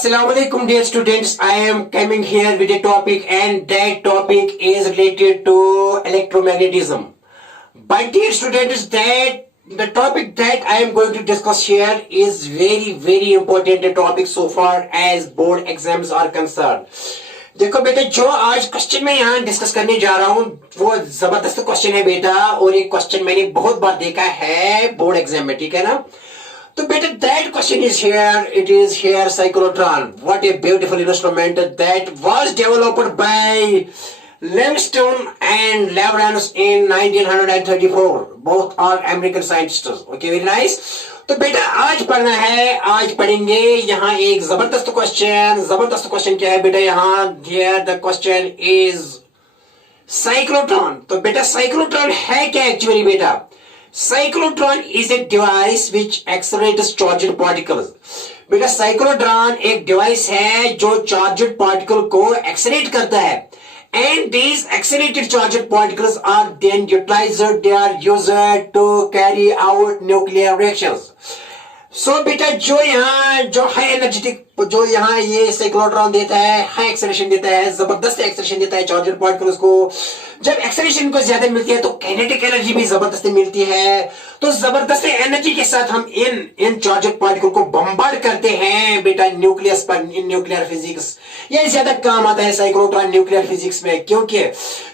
Assalamualaikum dear students, I am coming here with a topic and that topic is related to electromagnetism. But dear students, that the topic that I am going to discuss here is very important a topic so far as board exams are concerned. देखो बेटा, जो आज question मैं यहाँ discuss करने जा रहा हूँ वो जबरदस्त क्वेश्चन है बेटा, और एक क्वेश्चन मैंने बहुत बार देखा है बोर्ड एग्जाम में, ठीक है ना। तो बेटा that question is here, it is here cyclotron. What a beautiful instrument that was developed by Livingstone and Lawrence in 1934. Both are American scientists. Okay, very nice. तो बेटा आज पढ़ना है, आज पढ़ेंगे यहाँ एक जबरदस्त क्वेश्चन क्या है बेटा यहाँ, here the question is cyclotron. तो बेटा साइक्लोट्रॉन है क्या एक्चुअली बेटा? Cyclotron is a device which accelerates charged particles. बेटा साइक्लोट्रॉन एक डिवाइस है जो चार्ज्ड पार्टिकल को एक्सेलरेट करता है. And these accelerated charged particles are then utilized, they are used to carry out nuclear reactions. So बेटा जो हाई एनर्जेटिक, जो यहाँ ये साइक्लोट्रॉन देता है, हाई एक्सेलरेशन देता है, जबरदस्त एक्सेलरेशन देता है चार्जर पार्टिकल्स को. जब एक्सेलरेशन को ज्यादा मिलती है तो काइनेटिक एनर्जी भी जबरदस्त मिलती है. तो जबरदस्त एनर्जी के साथ हम इन चार्जर पार्टिकल को बम्बार्ड करते हैं बेटा न्यूक्लियस पर, इन न्यूक्लियर फिजिक्स. ये ज्यादा काम आता है साइक्लोट्रॉन न्यूक्लियर फिजिक्स में, क्योंकि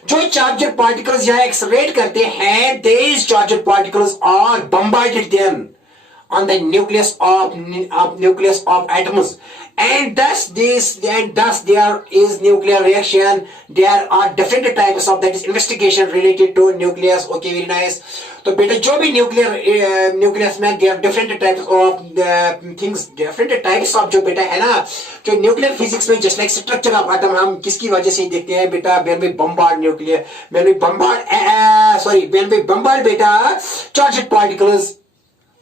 जो चार्जर पार्टिकल्स यहाँ एक्सेलरेट करते हैं, these charger particles are bombarded then on the nucleus of atoms, and thus there is nuclear reaction. There are different types of, that is investigation related to nucleus. Okay, very nice. तो बेटा जो भी nucleus में there are different types of things, different types of जो बेटा है ना, जो न्यूक्लियर फिजिक्स में just like structure of atom हम किसकी वजह से देखते हैं बेटा, when we bombard बेटा charged particles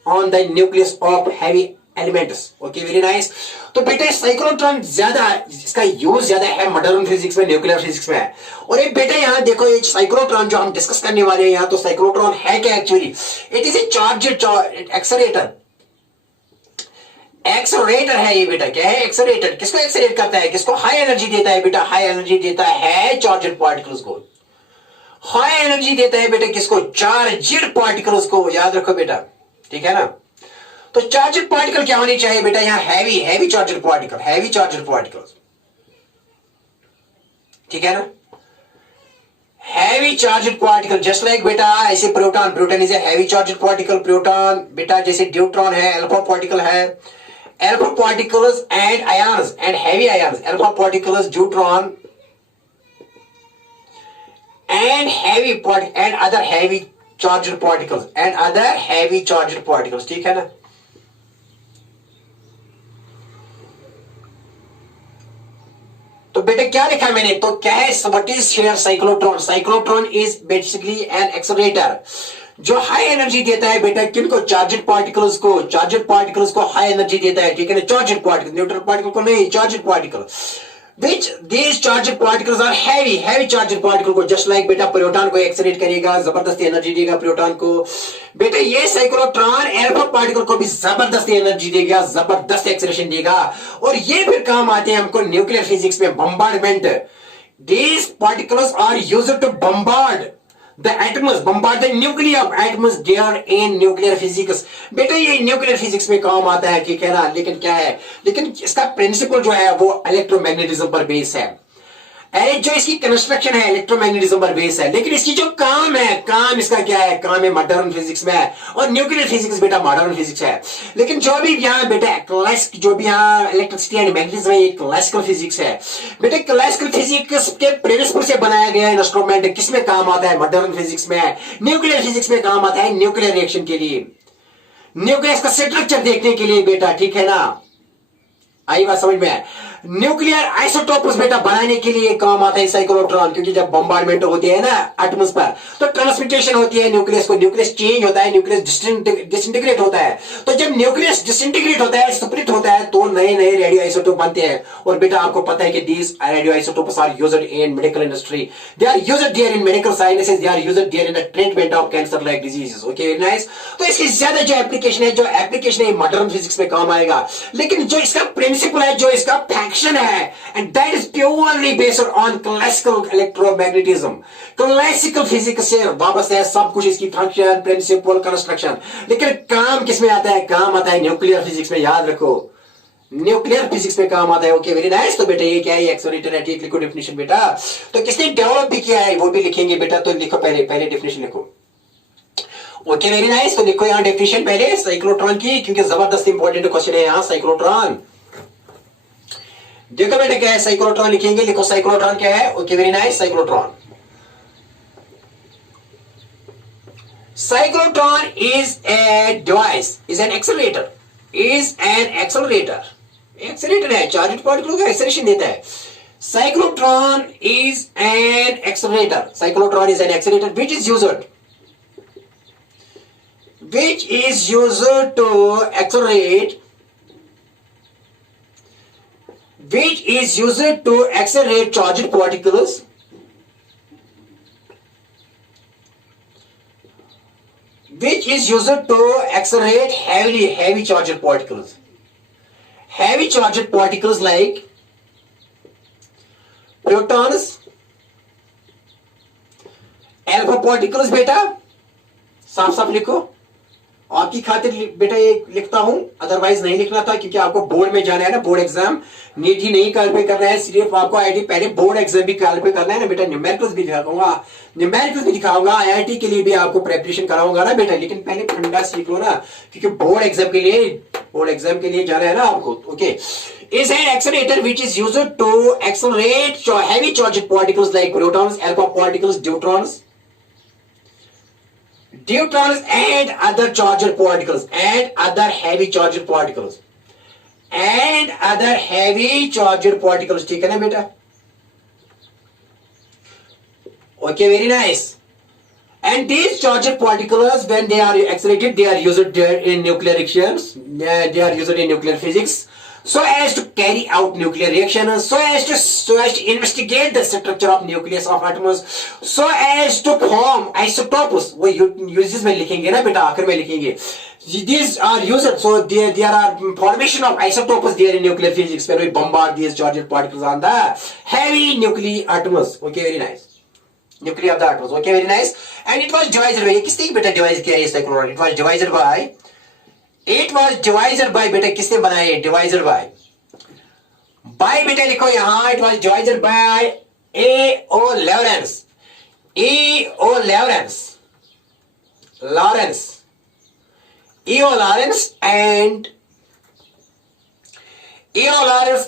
on the nucleus of heavy elements. Okay, very nice. तो बेटा साइक्लोट्रॉन ज्यादा, इसका यूज ज्यादा है मॉडर्न फिजिक्स में, न्यूक्लियर फिजिक्स में. और एक बेटा यहाँ देखो, ये साइक्लोट्रॉन जो हम डिस्कस करने वाले हैं यहाँ, तो साइक्लोट्रॉन है क्या actually? It is a charged accelerator. Accelerator है ये बेटा. क्या है? एक्सेलरेटर. किसको एक्सेलरेट करता है? किसको हाई एनर्जी देता है बेटा? हाई एनर्जी देता है चार्ज्ड पार्टिकल्स को. हाई एनर्जी देता है बेटा किसको? चार्ज्ड पार्टिकल्स को. याद रखो बेटा, ठीक है ना. तो चार्जड पार्टिकल क्या होनी चाहिए बेटा यहाँ? हैवी चार्जड पार्टिकल्स, ठीक है ना. Heavy charged particle just like बेटा ऐसे proton is a heavy charged particle. Proton बेटा जैसे ड्यूट्रॉन है, अल्फा पार्टिकल है. Alpha particles and ions and heavy ions, alpha particles deuteron and heavy and other heavy charged particles and other heavy charged particles, ठीक है ना. तो बेटा क्या लिखा मैंने, तो क्या है? What is here cyclotron? Cyclotron is basically an accelerator जो हाई एनर्जी देता है बेटा किनको? चार्जड पार्टिकल्स को हाई एनर्जी देता है, ठीक है ना. चार्जड पार्टिकल, न्यूट्रल पार्टिकल को नहीं, charged particle. Which these charged particles are heavy charged particle को just like बेटा प्रोटॉन को एक्सेलरेट करेगा, जबरदस्त एनर्जी देगा प्रोटॉन को. बेटा ये साइक्लोट्रॉन अल्फा पार्टिकल को भी जबरदस्त एनर्जी देगा, जबरदस्त एक्सेलरेशन देगा. और ये फिर काम आते हैं हमको न्यूक्लियर फिजिक्स में, bombardment. These particles are used to bombard the atoms, bombard the nuclei of atoms there in nuclear physics. बेटा ये न्यूक्लियर फिजिक्स में काम आता है, ठीक है ना. लेकिन क्या है, लेकिन इसका प्रिंसिपल जो है वो इलेक्ट्रोमैग्नेटिज्म पर बेस है. अरे जो इसकी कंस्ट्रक्शन है इलेक्ट्रोमैग्नेटिज्म पर बेस है, लेकिन इसकी जो काम है, काम इसका क्या है? काम है मॉडर्न फिजिक्स में. और न्यूक्लियर फिजिक्स बेटा मॉडर्न फिजिक्स है. लेकिन जो भी यहाँ बेटा क्लासिक, जो भी यहाँ इलेक्ट्रिसिटी एंड मैग्नेटिज्म है, ये क्लासिकल फिजिक्स है बेटा. क्लासिकल फिजिक्स के प्रिंसिपल से बनाया गया इंस्ट्रूमेंट किसमें काम आता है? मॉडर्न फिजिक्स में. न्यूक्लियर फिजिक्स में काम आता है न्यूक्लियर रिएक्शन के लिए, न्यूक्लियस का स्ट्रक्चर देखने के लिए बेटा, ठीक है ना. आई बात समझ में? न्यूक्लियर आइसोटोप्स बेटा बनाने के लिए काम आता है साइक्लोट्रॉन, क्योंकि जब बम्बार्डमेंट होती है ना एटम्स पर तो ट्रांसमिटेशन होती है न्यूक्लियस को, न्यूक्लियस चेंज होता है, न्यूक्लियस डिसइंटीग्रेट होता है। तो जब न्यूक्लियस डिसइंटीग्रेट होता है, स्प्लिट होता है, तो नए नए रेडियो आइसोटोप बनते हैं। और बेटा आपको पता है कि these radio isotopes are used in medical industry, they are used there in medical sciences, they are used there in the treatment of cancer like diseases. Okay very nice. तो इसकी ज्यादा जो एप्लीकेशन है मॉडर्न फिजिक्स में काम आएगा, लेकिन जो इसका प्रिंसिपल है, जो इसका फंक्शन है, and that is purely based on classical electromagnetism. Classical physics से वापस है सब कुछ, इसकी फंक्शन, प्रिंसिपल, कंस्ट्रक्शन। लेकिन काम किसमें आता है? काम आता है न्यूक्लियर फिजिक्स में, याद रखो न्यूक्लियर फिजिक्स में काम आता है। Okay very nice. तो बेटा ये क्या है? एक्सेलरेटर है, ठीक। लिखो डेफिनेशन बेटा। तो किसने डेवलप भी किया है वो भी लिखेंगे बेटा, तो लिखो पहले डेफिनेशन लिखो। Okay very nice. तो लिखो यहाँ डेफिनेशन पहले साइक्लोट्रॉन की, क्योंकि जबरदस्त इंपॉर्टेंट क्वेश्चन है यहाँ साइक्लोट्रॉन। देखो बेटा क्या है साइक्लोट्रॉन, लिखेंगे, लिखो साइक्लोट्रॉन क्या है। Okay very nice. Cyclotron, cyclotron is a device, is an accelerator, accelerator है, चार्ज पार्टिकल का एक्सेलरेशन देता है। cyclotron is an accelerator which is used to accelerate charged particles heavy charged particles like protons, alpha particles। बेटा साफ साफ लिखो, आपकी खातिर बेटा ये लिखता हूं, अदरवाइज नहीं लिखना था, क्योंकि आपको बोर्ड में जाना है ना, बोर्ड एग्जाम नीट ही नहीं क्वालिफाई करना है, सिर्फ आपको आईआईटी पहले बोर्ड एग्जाम भी क्वालिफाई करना है ना बेटा। न्यूमेरिकल्स भी दिखाऊंगा, आईआईटी के लिए भी आपको प्रिपरेशन कराऊंगा ना बेटा, लेकिन पहले फंडा सीख लो ना, क्योंकि बोर्ड एग्जाम के लिए जाना है ना आपको। Okay, is an accelerator which is used to accelerate heavy charged particles like protons, alpha particles, deuterons and other charged particles and other heavy charged particles। ठीक है ना बेटा? Okay, very nice। And these charged particles, when they are accelerated, they are used in nuclear reactions, they are used in nuclear physics, so as to carry out nuclear reaction, so as to investigate the structure of nucleus of atoms, so as to form isotopes। वो uses में लिखेंगे ना बेटा, आखिर में लिखेंगे। These are used, so there are formation of isotopes there in nuclear physics when we bombard these charged particles on the heavy nuclear atoms। Okay, very nice। nuclei of the atoms। Okay, very nice। and it was devised by, किसने बेटा device किया है cyclotron? it was devised by बेटा, किसने बनाया है? devised by बेटा लिखो यहां, it was devised by A.O. Lawrence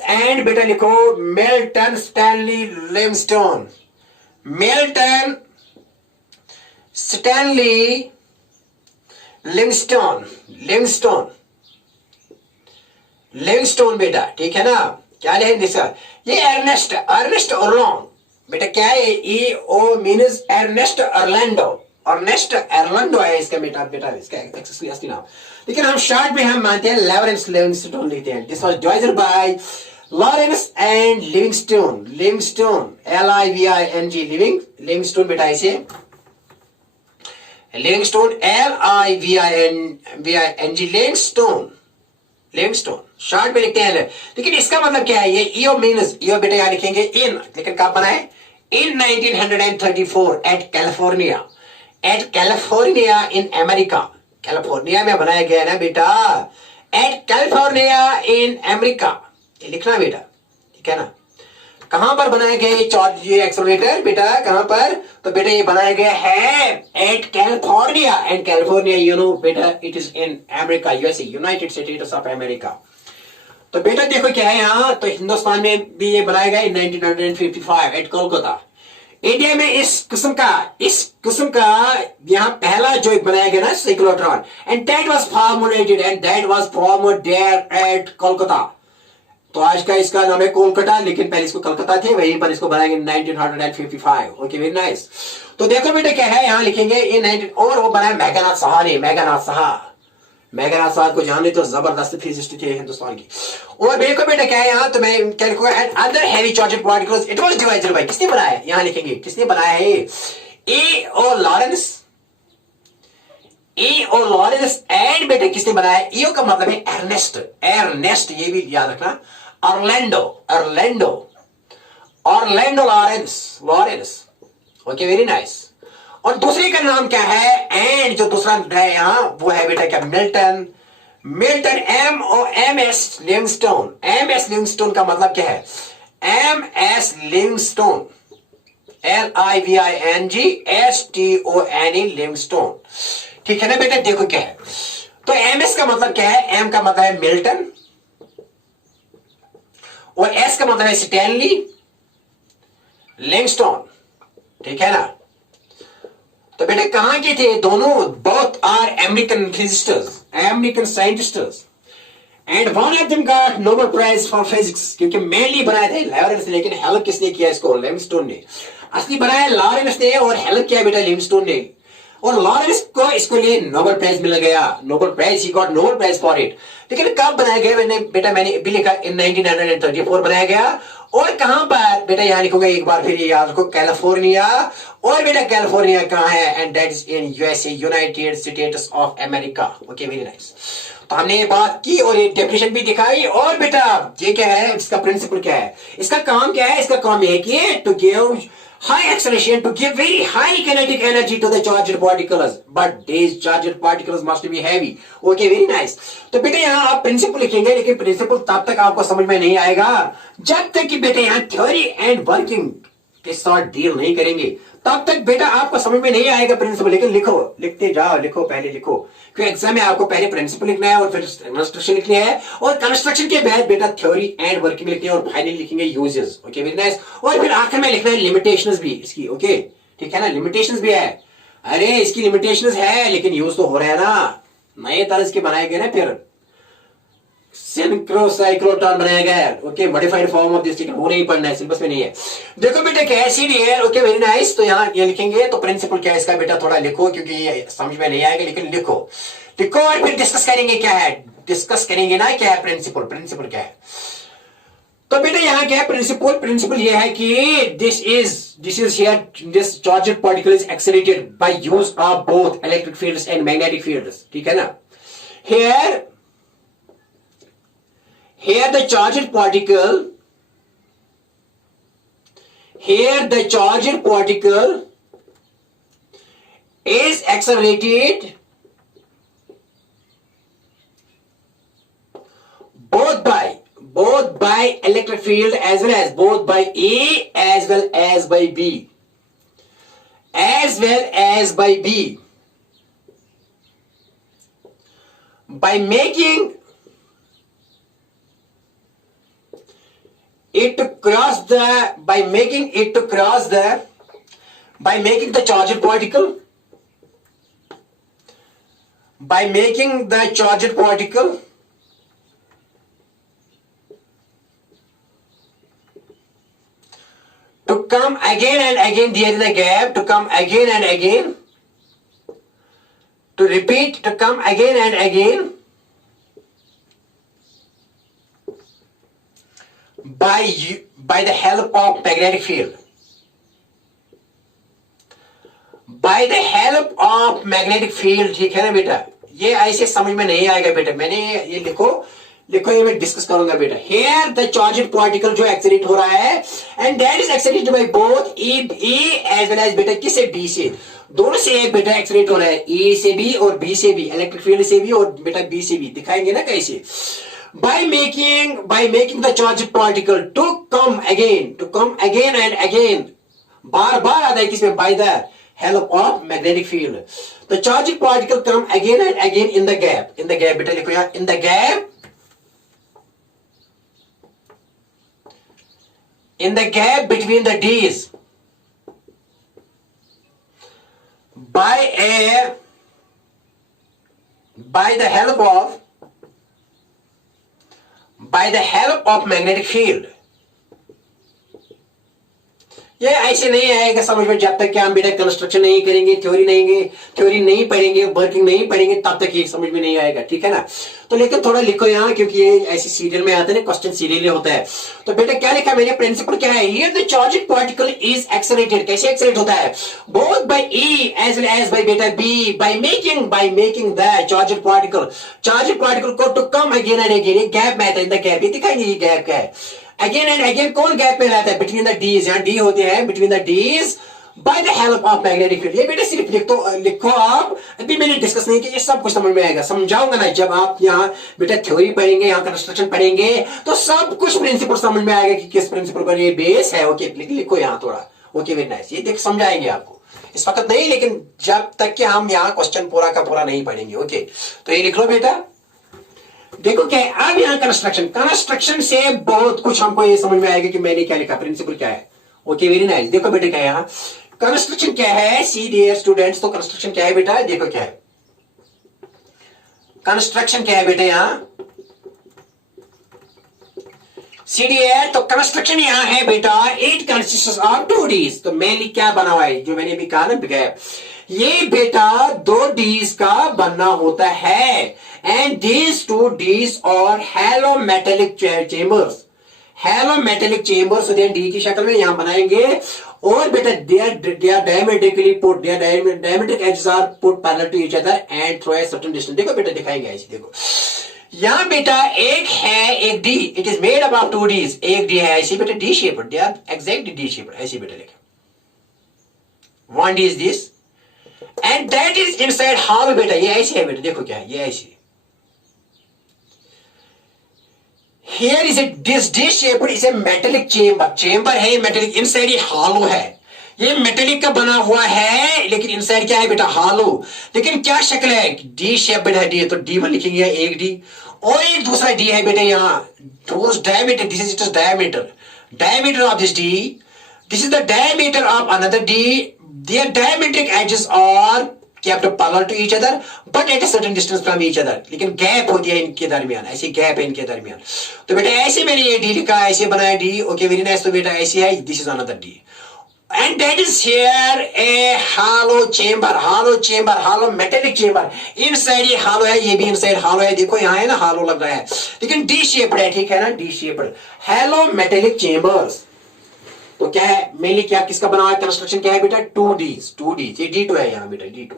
and बेटा लिखो Milton Stanley Livingstone बेटा, ठीक है ना? क्या लिखेंगे इसका? ये अर्नेस्ट अर्लॉन्ग बेटा, क्या है? E.O. मीन्स अर्नेस्ट अर्लैंडो है इसका बेटा इसका असली नाम, लेकिन हम शॉर्ट में हम मानते हैं लॉरेंस लिविंगस्टोन लिखते हैं। This was devised bye Lawrence and Livingstone LIVING Livingstone बेटा, ऐसे लिविंगस्टोन LIVING लिविंगस्टोन शॉर्ट में लिखते हैं। लेकिन इसका मतलब क्या है? ये ईओ बेटा यहाँ लिखेंगे इन, लेकिन कब बना है? In 1934 at California in America. California में बनाया गया ना बेटा, एट कैलिफोर्निया इन अमेरिका, लिखना बेटा, ठीक है ना? कहां पर बनाया गया ये एक्सेलरेटर बेटा? कहां पर? तो बेटा ये बनाया गया है at California, and California you know बेटा, it is in America, USA, United States of America. तो बेटा देखो क्या है यहाँ, तो हिंदुस्तान में भी ये बनाया गया 1955 एट कोलकाता। इंडिया में इस किस्म का यहाँ पहला जो बनाया गया ना cyclotron, and that was formulated at Kolkata. तो आज का इसका नाम है कोलकाता, लेकिन पहले इसको कलकत्ता थे, वहीं पर इसको बनाएंगे 1955। Okay, very nice. तो देखो बेटा क्या है, यहाँ लिखेंगे ये 19 और वो बनाया मेघनाथ साहा ने। मेघनाथ साहा, मेघनाथ साहब को जाने तो जबरदस्त फिजिस्ट थे हिंदुस्तान की। और देखो बेटा क्या है यहाँ, तो मैं क्या लिखूंगा, and other heavy charged particles it was divided by, किसने बनाया, यहाँ लिखेंगे किसने बनाया है, A O Lawrence, A O Lawrence. And बेटा किसने बनाया, ईओ का मतलब है एर्नेस्ट, एर्नेस्ट ये भी याद रखना, Orlando, Orlando, Orlando Lawrence, Lawrence. Okay, very nice. और दूसरे का नाम क्या है, एंड जो दूसरा है यहां वो है बेटा क्या, Milton, Milton, M S Livingstone. M S Livingstone का मतलब क्या है, M S Livingstone, LIVINGSTONE, Livingstone. ठीक है ना बेटा, देखो क्या है, तो एम एस का मतलब क्या है, एम का मतलब है मिल्टन, और एस का मतलब है स्टैनली लिविंगस्टोन। ठीक है ना। तो बेटा कहां के थे दोनों, both are American physicists, American scientists, and one of them got Nobel prize for physics, क्योंकि मेनली बनाए थे लॉरेंस, लेकिन हेल्प किसने किया इसको, लिविंगस्टोन ने। असली बनाया लॉरेंस ने और हेल्प किया बेटा लिविंगस्टोन ने। और लॉरेंस को इसके लिए नोबेल प्राइज मिल गया, Nobel prize, he got Nobel prize for it. लेकिन कब बनाया गया, मैंने भी लिखा इन 1934 बनाया गया। और कहां पर बेटा, यहां लिखूंगा एक बार फिर याद रखो, कैलिफोर्निया। और बेटा कैलिफोर्निया कहां है, and that is in USA, United States of America. Okay, very nice. तो हमने ये बात की और ये डेफिनेशन भी दिखाई। और बेटा ये क्या है, इसका प्रिंसिपल क्या है, इसका काम क्या है, इसका काम यह है कि to give high acceleration, to give very high kinetic energy to the charged particles, but these charged particles must be heavy. Okay, very nice. तो बेटे यहाँ आप प्रिंसिपल लिखेंगे, लेकिन प्रिंसिपल तब तक आपको समझ में नहीं आएगा जब तक कि बेटे यहाँ थ्योरी एंड वर्किंग के साथ डील नहीं करेंगे, तब तक बेटा आपको समझ में नहीं आएगा प्रिंसिपल। लेकिन लिखो, लिखते जाओ, लिखो, पहले लिखो, क्योंकि एग्जाम में आपको पहले प्रिंसिपल लिखना है और फिर कंस्ट्रक्शन लिखनी है, और कंस्ट्रक्शन के बाद बेटा थ्योरी एंड वर्किंग लिखनी है, और फाइनली लिखेंगे यूजेस। Okay, very nice. और फिर आखिर में लिखना है लिमिटेशंस भी इसकी। ओके, ठीक है ना, लिमिटेशंस भी है। अरे इसकी लिमिटेशंस है, लेकिन यूज तो हो रहा है ना, नए तरह के बनाए गए ना, फिर सिंक्रोसाइक्लोट्रॉन बनाया गया है। Okay, modified form of this, वो नहीं पढ़ना है, सिलेबस में नहीं है। देखो बेटा क्या एसिड है। Okay, very nice. तो यहाँ ये लिखेंगे, तो प्रिंसिपल क्या है इसका बेटा थोड़ा लिखो, क्योंकि ये समझ में नहीं आएगा, लेकिन लिखो, लिखो, और फिर डिस्कस करेंगे क्या है, डिस्कस करेंगे ना क्या है प्रिंसिपल, प्रिंसिपल क्या है। तो बेटा यहाँ क्या है प्रिंसिपल, प्रिंसिपल ये है कि this is here, this charged particle is accelerated by use of both electric fields and magnetic fields. ठीक है ना। Here the charged particle, here the charged particle is accelerated both by electric field as well as both by A as well as by B, as well as by B, by making it to cross the, by making it to cross the, by making the charged particle, by making the charged particle to come again and again, there is a gap, to come again and again, to repeat, to come again and again, by the help of magnetic field, by the help of magnetic field। ठीक है ना बेटा, ये ऐसे समझ में नहीं आएगा बेटा, मैंने ये लिखो, लिखो, ये मैं डिस्कस करूंगा बेटा। Here the charged particle जो एक्सेलरेट हो रहा है, and that is accelerated by both A as well as बेटा किससे, B से, दोनों से एक बेटा एक्सेलरेट हो रहा है, A से भी और B से भी, इलेक्ट्रिक फील्ड से भी और बेटा B से भी। दिखाएंगे ना कैसे, by making the charged particle to come again and again, बार बार आता है किसमें, by the help of magnetic field, the charged particle come again and again in the gap, बेटा लिखो यहाँ, in the gap between the D's, by the help of bye the help of magnetic field. ये ऐसे नहीं आएगा समझ में जब तक कि हम बेटा कंस्ट्रक्शन नहीं करेंगे, थ्योरी नहीं पढ़ेंगे, वर्किंग नहीं पढ़ेंगे, तब तक ये समझ में नहीं आएगा, ठीक है ना। तो लेकिन थोड़ा लिखो यहाँ, क्योंकि ये ऐसे सीरियल में आता है ना, क्वेश्चन सीरियल होता है। तो बेटा क्या लिखा मैंने, प्रिंसिपल क्या है, here the charged particle is accelerated. कैसे एक्सेलरेट होता है, both by E as well as by बेटा B, by making the charged particle को to come again and again. ये गैप में आता है, इन द गैप, ये दिखाएंगे ये गैप क्या है। अगेन एंड अगेन कौन गैप में रहता है, बिटवीन द डीज, यहाँ डी होते हैं, between the dees by the help of magnetic field. ये बेटा सिर्फ लिखो आप, अभी मैंने डिस्कस नहीं किया, ये सब कुछ समझ में आएगा, समझाऊंगा ना जब आप यहाँ बेटा थ्योरी पढ़ेंगे, यहाँ कंस्ट्रक्शन पढ़ेंगे, तो सब कुछ प्रिंसिपल समझ में आएगा कि किस प्रिंसिपल पर ये बेस है। ओके लिखो यहाँ थोड़ा, ओके वेरी नाइस, ये देख समझाएंगे आपको, इस वक्त नहीं, लेकिन जब तक कि हम यहाँ क्वेश्चन पूरा का पूरा नहीं पढ़ेंगे। ओके तो ये लिख लो बेटा। देखो क्या है, अब यहाँ कंस्ट्रक्शन से बहुत कुछ हमको ये समझ में आएगा कि मैंने क्या लिखा, प्रिंसिपल क्या है। Okay very nice. देखो बेटा क्या है यहाँ कंस्ट्रक्शन क्या है, सी डियर स्टूडेंट्स, तो कंस्ट्रक्शन क्या है बेटा, देखो क्या है कंस्ट्रक्शन क्या है बेटा यहाँ सी डियर। तो कंस्ट्रक्शन यहाँ है बेटा, इट कंसिस्ट ऑफ 2 डीज। तो मेनली क्या बना हुआ है, जो मैंने भी कहा ना गैप, ये बेटा 2 डीज का बनना होता है, एंड दीज 2 डीज और हैलो मेटेलिक चेम्बर्स, डी की शक्ल में यहां बनाएंगे। और बेटा they are diametrically put, diametric edges are put parallel to each other and through a certain distance. देखो बेटा दिखाएंगे ऐसे, देखो यहां बेटा एक है, एक D, it is made up of 2 dees, एक डी है ऐसे बेटा D shape, they are exactly D shape, ऐसे बेटा लिखा, 1 D is this and that is inside hollow. बेटा ये ऐसे है बेटा, देखो क्या है, ये ऐसे here is a this shaped is a metallic chamber है, मेटेलिक, इनसाइड ये हॉलो है, ये मेटेलिक का बना हुआ है, लेकिन इनसाइड क्या है बेटा हॉलो। लेकिन क्या शक्ल है, डी शेप बेटा डी, तो D1 लिखेंगे, एक डी और एक दूसरा डी है बेटा यहाँ, diameter, this is it diameter of this D, this is the diameter of another D, their diametric edges are kept parallel to each other but at a certain distance from each other। लेकिन gap होती है इनके दरमियान, ऐसी gap है इनके दरमियान। तो बेटा ऐसे मैंने ये डी लिखा, ऐसे बनाया डी, ओके वेरी नाइस। तो बेटा ऐसे है, this is another D and that is here A hollow chamber, hollow metallic chamber, inside ये हॉलो है, ये भी इनसाइड हॉलो है, देखो यहाँ है ना हॉलो लग रहा है, लेकिन डी शेप्ड है, ठीक है ना, D shaped hollow metallic chambers. तो क्या है मेनली, क्या किसका बना हुआ है कंस्ट्रक्शन, क्या है बेटा 2 डीज, ये D2 है यहाँ बेटा, D2,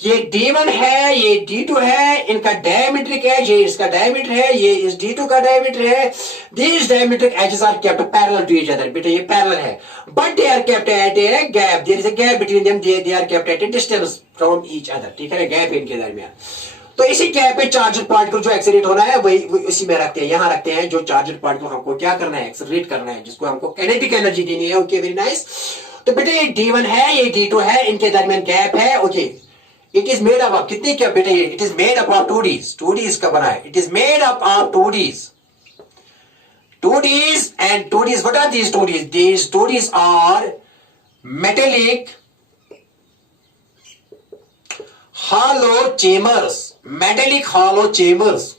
ये D1 है, ये D2 है, इनका डायमीट्रिक एज, ये इसका डायमीटर है, ये इस D2 का डायमीटर है, these diametric edges are kept parallel to each other। बेटा ये पैरेलल है, but they are kept at a gap, there is a gap between them, they are kept at a distance from each other, ठीक है ना, gap है इनके दरमियान। तो इसी गैप पे चार्जड पार्टिकल जो एक्सेलरेट होना है वही इसी में रखते हैं, यहां रखते हैं, जो चार्जड पार्टिकल हमको क्या करना है, एक्सेलरेट करना है, जिसको हमको काइनेटिक एनर्जी देनी है। Okay very nice. तो बेटा ये D1 है, ये D2 है, इनके दरमियान गैप है। Okay it is made up of कितने, क्या बेटा ये it is made up of 2 dees का बना है, it is made up of 2 dees and 2 dees, what are these 2 dees, these 2 dees are metallic hollow chambers, metallic hollow chambers।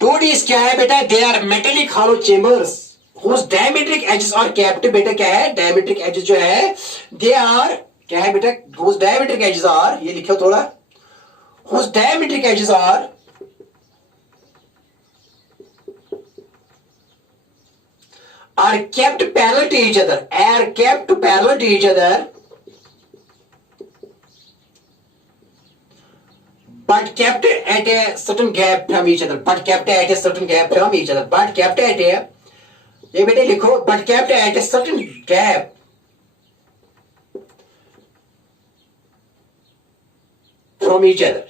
2 dees क्या है बेटा, they are metallic hollow chambers whose diametric edges are kept, बेटा क्या है diametric edges जो है they are क्या है बेटा, whose diametric edges are, ये लिखो थोड़ा, whose diametric edges are kept parallel to each other, but kept at a certain gap from each other, but kept at a ये बेटे लिखो, but kept at a certain gap from each other,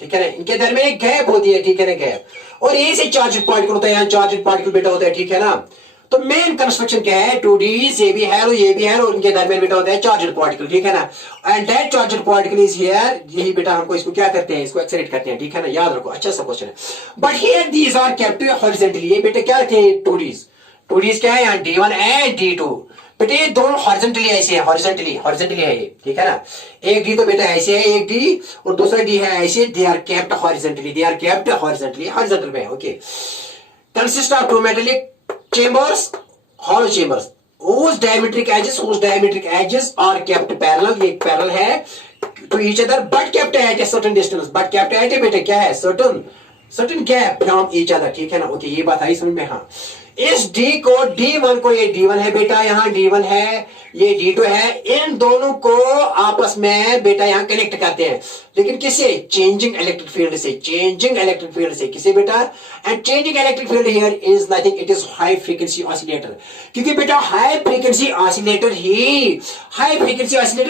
ठीक है ना, इनके दरमियान एक gap होती है, ठीक है ना, गैप, और यही से चार्जड पार्टिकल होता है, यहाँ चार्जड पार्टिकल बेटा होता है, ठीक है ना। तो मेन कंस्ट्रक्शन क्या है, 2 डीज, ये भी है और इनके दरमियान बेटा होता है चार्जड पार्टिकल, ठीक है ना, and that charged particle is here, यही बेटा हमको इसको क्या करते हैं, इसको एक्सेलरेट करते हैं, ठीक है ना, याद रखो, अच्छा सा क्वेश्चन है। But here these are kept horizontally, ये बेटा क्या रखे हैं 2 डीज क्या है यहाँ D1 एंड D2, बेटे ये दोनों हॉरिजॉन्टली ऐसे है, हॉरिजॉन्टली है ये, ठीक है ना। एक डी तो बेटा ऐसे है, एक डी और दूसरा डी है ऐसे, they are kept horizontally, horizontal में, okay. Consist of two metallic chambers, hollow chambers whose diametric edges are kept parallel, ये parallel है to each other but kept at a certain distance, but kept at a बेटा क्या है, certain gap from each other, ठीक है ना, okay. ये बात आई समझ में, हाँ। इस D को D1 को, ये D1 है बेटा, यहाँ D1 है, ये D2 है, इन दोनों को आपस में बेटा यहाँ कनेक्ट करते हैं, लेकिन किससे, चेंजिंग इलेक्ट्रिक फील्ड से, किसे बेटा, and changing electric field here is nothing, it is high frequency oscillator, क्योंकि बेटा हाई फ्रीक्वेंसी ऑसिलेटर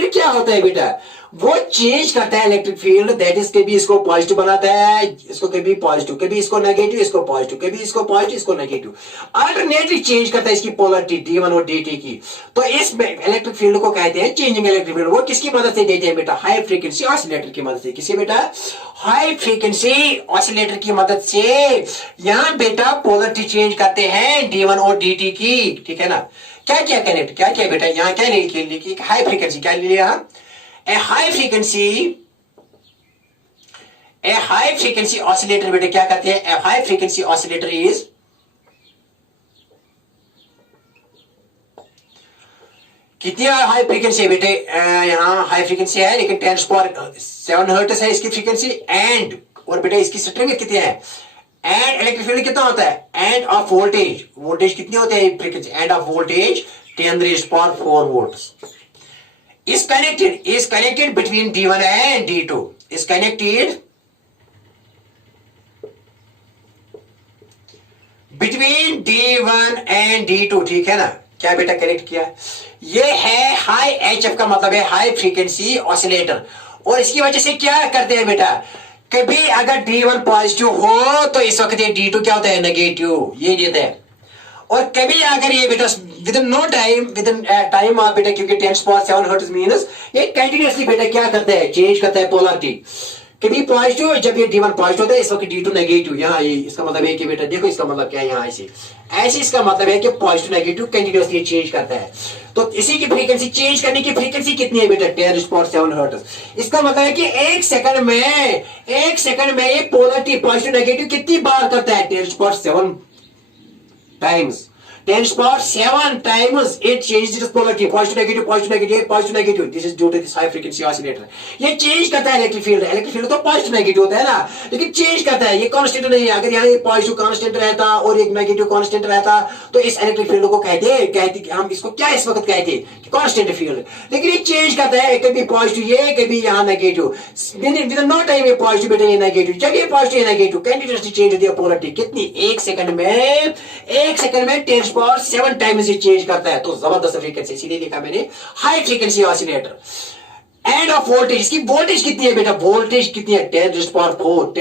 क्या होता है बेटा, वो चेंज करता है इलेक्ट्रिक फील्ड, दैट इज कभी इसको पॉजिटिव बनाता है, इसको कभी पॉजिटिव, कभी इसको नेगेटिव, इसको पॉजिटिव, कभी इसको पॉजिटिव, इसको नेगेटिव, अल्टरनेटली चेंज करता है इसकी पोलरिटी D1 और DT की। तो इस इलेक्ट्रिक फील्ड को कहते हैं चेंजिंग इलेक्ट्रिक फील्ड। वो किसकी मदद से देते हैं बेटा, हाई फ्रीक्वेंसी ऑसिलेटर की मदद से। किसी बेटा, हाई फ्रीक्वेंसी ऑसिलेटर की मदद से यहां बेटा पोलरिटी चेंज करते हैं D1 और DT की, ठीक है ना। क्या क्या कनेक्ट, क्या क्या बेटा, यहाँ क्या नहीं लिखी, हाई फ्रीक्वेंसी, क्या लिया, A high frequency oscillator बेटे क्या कहते हैं, a high frequency oscillator is कितनी हाई फ्रीक्वेंसी है बेटे, यहाँ हाई फ्रीक्वेंसी है लेकिन 10⁷ हर्ट्ज है इसकी फ्रीक्वेंसी, एंड और बेटे इसकी स्ट्रिंग कितनी है, एंड इलेक्ट्रिक फील्ड कितना होता है, एंड ऑफ वोल्टेज कितनी होती है frequency, end of voltage 10⁴ volts is connected between D1 and D2, is connected between D1 and D2, ठीक है ना। क्या बेटा कनेक्ट किया, ये है हाई HF का मतलब है हाई फ्रीक्वेंसी ऑसिलेटर, और इसकी वजह से क्या करते हैं बेटा, कभी अगर D1 पॉजिटिव हो तो इस वक्त ये D2 क्या होता है, नेगेटिव, ये देता है। और कभी अगर ये बेटा विद इन टाइम आप बेटा, क्योंकि 10⁷ हर्ट्ज मीन्स ये कंटिन्यूअसली बेटा क्या करता है, चेंज करता है पोलरिटी, कभी पॉजिटिव, जब ये D1 पॉजिटिव होता है इस वक्त D2 नेगेटिव, यहाँ ये इसका मतलब है कि बेटा देखो इसका मतलब क्या है, यहाँ ऐसे इसका मतलब है कि पॉजिटिव नेगेटिव कंटिन्यूअसली चेंज करता है। तो इसी की फ्रीक्वेंसी चेंज करने की फ्रीक्वेंसी कितनी है बेटा, 10⁷ हर्ट्ज। इसका मतलब है कि एक सेकंड में ये पोलरिटी पॉजिटिव नेगेटिव कितनी बार करता है, 10⁷ times, 10⁷ times it changes its polarity, positive negative, this is due to this high frequency oscillator। ये चेंज करता है इलेक्ट्रिक फील्ड तो पॉजिटिव नेगेटिव होता है ना, लेकिन चेंज करता है, ये कांस्टेंट नहीं है। अगर यहाँ ये पॉजिटिव कांस्टेंट रहता और एक नेगेटिव कांस्टेंट रहता तो इस इलेक्ट्रिक फील्ड को कहते हम इसको क्या इस वक्त कहते कांस्टेंट फील्ड, लेकिन ये चेंज करता है, कभी पॉजिटिव ये, कभी यहाँ नेगेटिव, विद नो टाइम ये पॉजिटिव बेटा ये नेगेटिव, जब ये पॉजिटिव ये नेगेटिव कंटिन्यूअसली चेंज होती है पोलरिटी, कितनी, एक सेकंड में 10⁷ टाइम्स ये चेंज करता है। तो जबरदस्त फ्रीक्वेंसी, इसीलिए लिखा मैंने high frequency oscillator. End of voltage, इसकी वोल्टेज कितनी है बेटा, वोल्टेज कितनी है, 10⁴ वोल्ट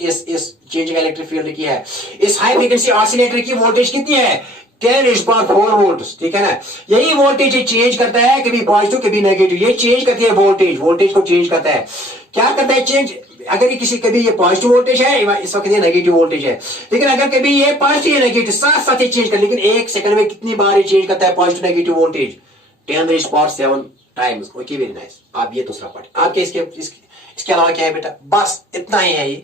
इस चेंजिंग इलेक्ट्रिक फील्ड की है। इस हाई फ्रीक्वेंसी ऑसिलेटर की वोल्टेज कितनी है, 10⁴ वोल्ट, ठीक है ना। यही वोल्टेज चेंज करता है, कभी पॉजिटिव कभी नेगेटिव, ये चेंज करती है वोल्टेज को चेंज करता है। क्या करता है चेंज, अगर ये कभी ये पॉजिटिव वोल्टेज है, इस वक्त ये नेगेटिव वोल्टेज है, लेकिन अगर कभी ये पॉजिटिव या नेगेटिव साथ साथ ही चेंज कर, लेकिन एक सेकंड में कितनी बार ये चेंज करता है positive negative voltage, 10⁷ times. Okay, very nice. आप ये दूसरा पढ़े, आपके इसके अलावा क्या है बेटा, बस इतना ही है। ये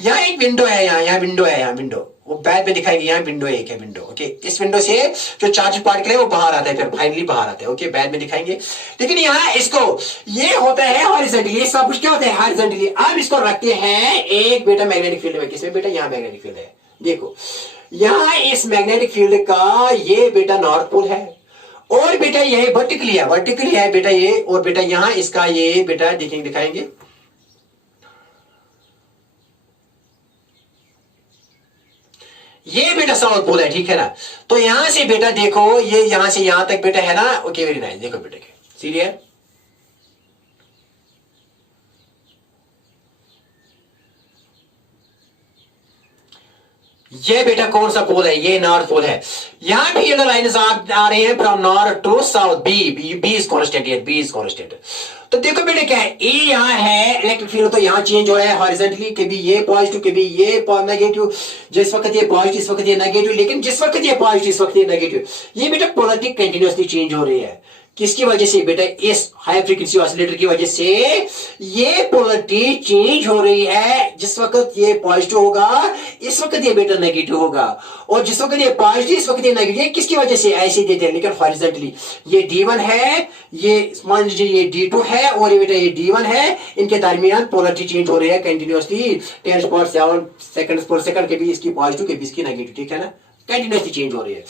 यहाँ एक विंडो है, यहाँ विंडो है, यहाँ विंडो, वो बैक में दिखाएंगे, यहाँ विंडो एक है विंडो, ओके। इस विंडो से जो चार्ज पार्टिकल है वो बाहर आता है, फिर फाइनली बाहर आता है, ओके, बैक में दिखाएंगे। लेकिन यहाँ इसको ये होता है हॉरिजॉन्टली, सब कुछ क्या होता है हॉरिजॉन्टली। अब इसको रखते हैं एक बेटा मैग्नेटिक फील्ड में, किसमें बेटा, यहाँ मैग्नेटिक फील्ड है, देखो यहाँ इस मैग्नेटिक फील्ड का ये बेटा नॉर्थ पोल है, और बेटा ये वर्टिकली है बेटा ये, और बेटा यहाँ इसका ये बेटा दिखाएंगे, ये बेटा साउथ पोल है, ठीक है ना। तो यहां से बेटा देखो ये यहां से यहां तक बेटा है ना, ओके, वेरी नाइस। देखो बेटा सीरियल, ये बेटा कौन सा पोल है, ये नॉर्थ पोल है। यहां भी ये लाइन्स आ रहे हैं from north to south, B is constant, B is constant. तो देखो बेटे क्या है, ए यहाँ है इलेक्ट्रिक फील्ड, तो यहाँ चेंज हो रहा है हॉरिजॉन्टली, कभी ये पॉजिटिव कभी ये नेगेटिव, जिस वक्त ये पॉजिटिव इस वक्त ये नेगेटिव, लेकिन जिस वक्त ये पॉजिटिव इस वक्त ये नेगेटिव, ये बेटा पोलैरिटी कंटिन्यूअसली चेंज हो रही है। किसकी वजह से बेटा, इस हाई फ्रीक्वेंसी ऑसिलेटर की वजह से ये पोलैरिटी चेंज हो रही है। जिस वक्त ये पॉजिटिव होगा इस वक्त ये बेटा नेगेटिव होगा, और जिस वक्त ये पॉजिटिव इस वक्त ये नेगेटिव। किसकी वजह से ऐसे देते हैं, लेकिन हॉरिजॉन्टली ये D1 है, ये मान लीजिए ये D2 है, और ये बेटा ये D1 है, इनके दरमियान पोलैरिटी चेंज हो रही है कंटिन्यूअसली 10⁷ सेकंड्स पर सेकंड, कभी इसकी पॉजिटिव कभी इसकी नेगेटिव, ठीक है ना, कंटिन्यूअसली चेंज हो रही है।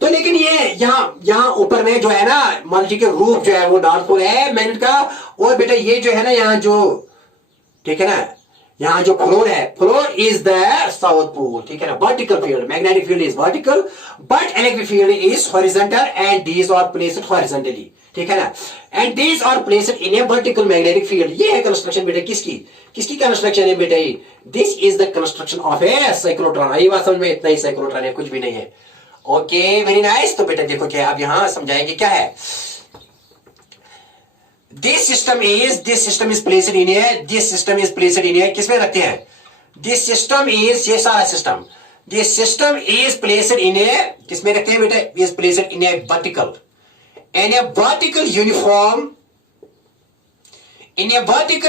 तो लेकिन ये यहाँ ऊपर में जो है ना, मान लीजिए कि रूफ जो है वो नॉर्थ पोल है मैग्नेट का, और बेटा ये जो है ना यहाँ जो, ठीक है ना, यहाँ जो फ्लोर है, floor is the south pole, ठीक है ना। Vertical field, magnetic field is vertical but electric field is horizontal and these are placed horizontally, ठीक है ना, and these are placed in a vertical magnetic field. ये है construction बेटा किसकी किसकी कंस्ट्रक्शन है बेटा, ये this is the construction of A cyclotron. ये बात समझ में, इतना ही साइक्लोट्रॉन है, कुछ भी नहीं है। Okay, very nice. तो बेटा देखो क्या अब यहां समझाएंगे क्या है। This system is placed in a, किसमें रखते हैं, दिस सिस्टम इज, ये सारा system, this system is placed in a, किसमें रखते हैं बेटा, is placed in a vertical, in a vertical